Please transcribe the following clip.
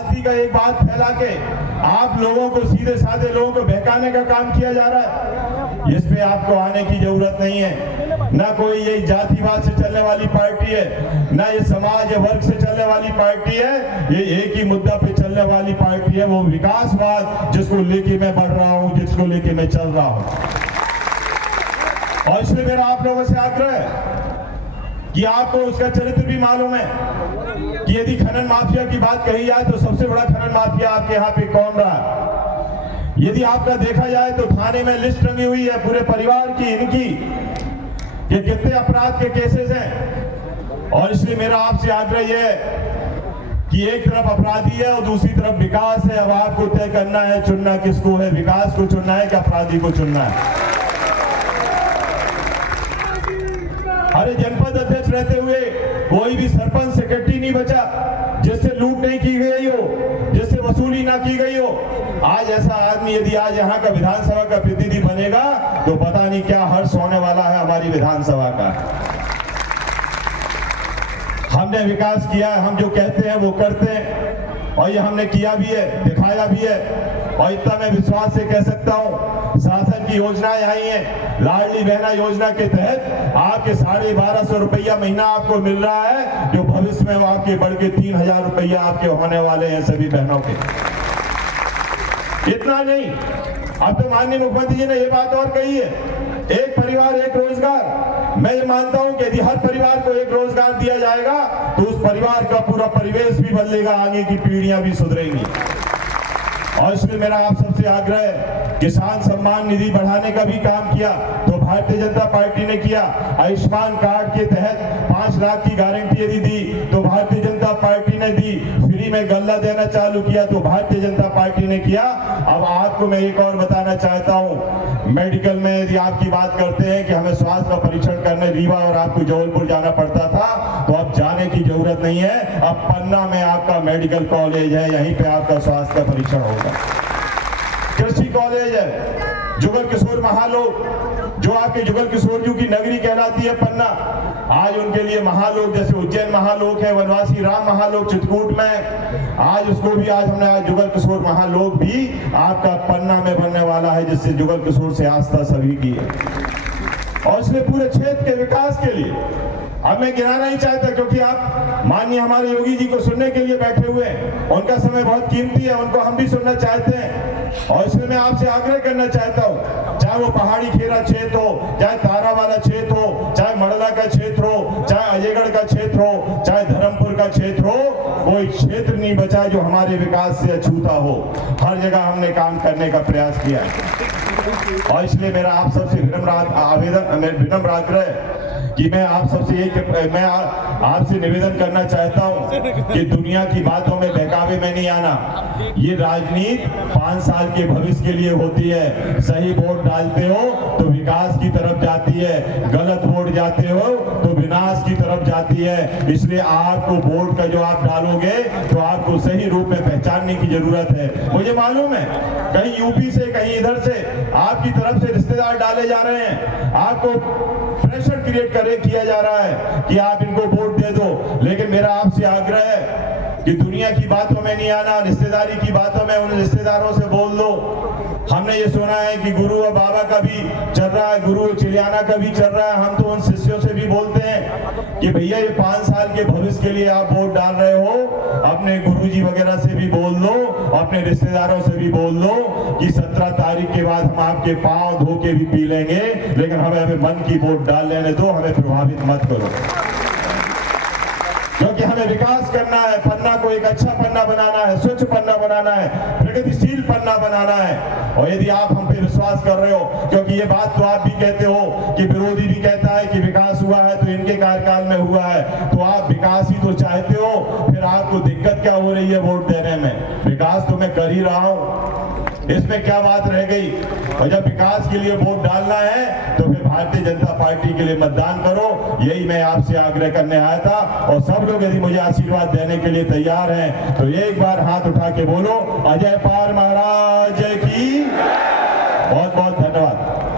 फालतू का एक बात फैला के आप लोगों को, सीधे साधे लोगों को बहकाने का काम किया जा रहा है। इस पे आपको आने की जरूरत नहीं है। ना कोई ये जातिवाद से चलने वाली पार्टी है, ना ये समाज या वर्ग से चलने वाली पार्टी है। ये एक ही मुद्दा पे चलने वाली पार्टी है, वो विकासवाद, जिसको लेके मैं बढ़ रहा हूं, जिसको लेके मैं चल रहा हूं। और इसलिए मेरा आप लोगों से आग्रह है कि आपको उसका चरित्र भी मालूम है कि यदि खनन माफिया की बात कही जाए तो सबसे बड़ा खनन माफिया आपके यहाँ पे कौन रहा। यदि आपका देखा जाए तो थाने में लिस्ट रंगी हुई है पूरे परिवार की, इनकी, कि कितने अपराध के केसेस हैं। और इसलिए मेरा आपसे आग्रह यह है कि एक तरफ अपराधी है और दूसरी तरफ विकास है। अब आपको तय करना है, चुनना किसको है, विकास को चुनना है कि अपराधी को चुनना है। अरे जनपद अध्यक्ष रहते हुए कोई भी सरपंच सेक्रेटरी नहीं बचा जिससे लूट नहीं की गई हो, जिससे वसूली ना की गई हो। आज ऐसा आदमी यदि आज यहाँ का विधानसभा का प्रतिनिधि बनेगा तो पता नहीं क्या हर्ष होने वाला है हमारी विधानसभा का। हमने विकास किया है, हम जो कहते हैं वो करते हैं, और ये हमने किया भी है, दिखाया भी है। और इतना मैं विश्वास से कह सकता हूं, शासन की योजनाएं आई हैं। लाडली बहना योजना के तहत आपके 1250 रुपया महीना आपको मिल रहा है, जो भविष्य में आपके बढ़ के 3000 रुपया आपके होने वाले हैं सभी बहनों के। इतना नहीं, अब तो माननीय मुख्यमंत्री जी ने ये बात और कही है, एक परिवार एक रोजगार। मैं ये मानता हूं कि यदि हर परिवार को एक रोजगार दिया जाएगा तो उस परिवार का पूरा परिवेश भी बदलेगा, आगे की पीढ़ियां भी सुधरेंगी। और इसलिए मेरा आप सबसे आग्रह है, किसान सम्मान निधि बढ़ाने का भी काम किया तो भारतीय जनता पार्टी ने किया। आयुष्मान कार्ड के तहत 5 लाख की गारंटी यदि दी तो भारतीय जनता पार्टी ने दी। फ्री में गल्ला देना चालू किया तो भारतीय जनता पार्टी ने किया। अब आपको मैं एक और बताना चाहता हूं, मेडिकल में यदि आपकी बात करते हैं कि हमें स्वास्थ्य का परीक्षण करने रीवा और आपको जबलपुर जाना पड़ता था, तो अब जाने की जरूरत नहीं है। अब पन्ना में आपका मेडिकल कॉलेज है, यहीं पे आपका स्वास्थ्य का परीक्षण होगा। कृषि कॉलेज है, जुगल किशोर महालोक, जो आपके जुगल किशोर जी की नगरी कहलाती है पन्ना, आज उनके लिए महालोक, जैसे उज्जैन महालोक है, वनवासी राम महालोक चित्रकूट में, आज उसको भी आज हमने आज जुगल किशोर महालोक भी आपका पन्ना में बनने वाला है, जिससे जुगल किशोर से आस्था सभी की है। और इसलिए पूरे क्षेत्र के विकास के लिए अब मैं गिनाना नहीं चाहता, क्योंकि आप माननीय हमारे योगी जी को सुनने के लिए बैठे हुए हैं, उनका समय बहुत कीमती है, उनको हम भी सुनना चाहते हैं। और इसलिए मैं आपसे आग्रह करना चाहता हूं, चाहे वो पहाड़ी खेरा क्षेत्र हो, चाहे तारा वाला क्षेत्र हो, चाहे मड़ला का क्षेत्र हो, चाहे अजयगढ़ का क्षेत्र हो, चाहे धर्मपुर का क्षेत्र हो, कोई क्षेत्र नहीं बचा जो हमारे विकास से अछूता हो। हर जगह हमने काम करने का प्रयास किया है। और इसलिए मेरा आप सबसे विनम्र आग्रह है कि मैं आप सबसे मैं आपसे निवेदन करना चाहता हूं कि दुनिया की बातों में बहकावे में नहीं आना। ये राजनीति 5 साल के भविष्य के लिए होती है। सही वोट डालते हो तो विकास की तरफ जाती है, गलत वोट जाते हो तो विनाश की तरफ जाती है। इसलिए आपको वोट का जो आप डालोगे तो आपको सही रूप में पहचानने की जरूरत है। मुझे मालूम है कहीं यूपी से, कहीं इधर से आपकी तरफ से रिश्तेदार डाले जा रहे हैं, आपको प्रेशर क्रिएट किया जा रहा है कि आप इनको वोट दे दो। लेकिन मेरा आपसे आग्रह है कि दुनिया की बातों में नहीं आना, रिश्तेदारी की बातों में उन रिश्तेदारों से बोल दो। हमने ये सुना है कि गुरु और बाबा का भी चल रहा है, गुरु चिलियाना का भी चल रहा है। हम तो उन शिष्यों से भी बोलते हैं कि भैया ये 5 साल के भविष्य के लिए आप वोट डाल रहे हो, अपने गुरुजी वगैरह से भी बोल दो, अपने रिश्तेदारों से भी बोल दो कि 17 तारीख के बाद हम आपके पांव धो के भी पी लेंगे, लेकिन हमें मन की वोट डाल लेने दो, हमें प्रभावित मत करो। क्योंकि हमें विकास करना है, पन्ना को एक अच्छा पन्ना बनाना है, स्वच्छ पन्ना बनाना है, प्रगतिशील पन्ना बनाना है। और यदि आप हम पे विश्वास कर रहे हो, क्योंकि ये बात तो आप भी कहते हो कि विरोधी भी कहता है कि विकास हुआ है तो इनके कार्यकाल में हुआ है, तो आप विकास ही तो चाहते हो, फिर आपको दिक्कत क्या हो रही है वोट देने में? विकास तो मैं कर ही रहा हूं, इसमें क्या बात रह गई? और जब विकास के लिए वोट डालना है तो फिर भारतीय जनता पार्टी के लिए मतदान करो। यही मैं आपसे आग्रह करने आया था। और सब लोग यदि मुझे आशीर्वाद देने के लिए तैयार हैं तो एक बार हाथ उठा के बोलो, अजय पाल महाराज की। बहुत बहुत धन्यवाद।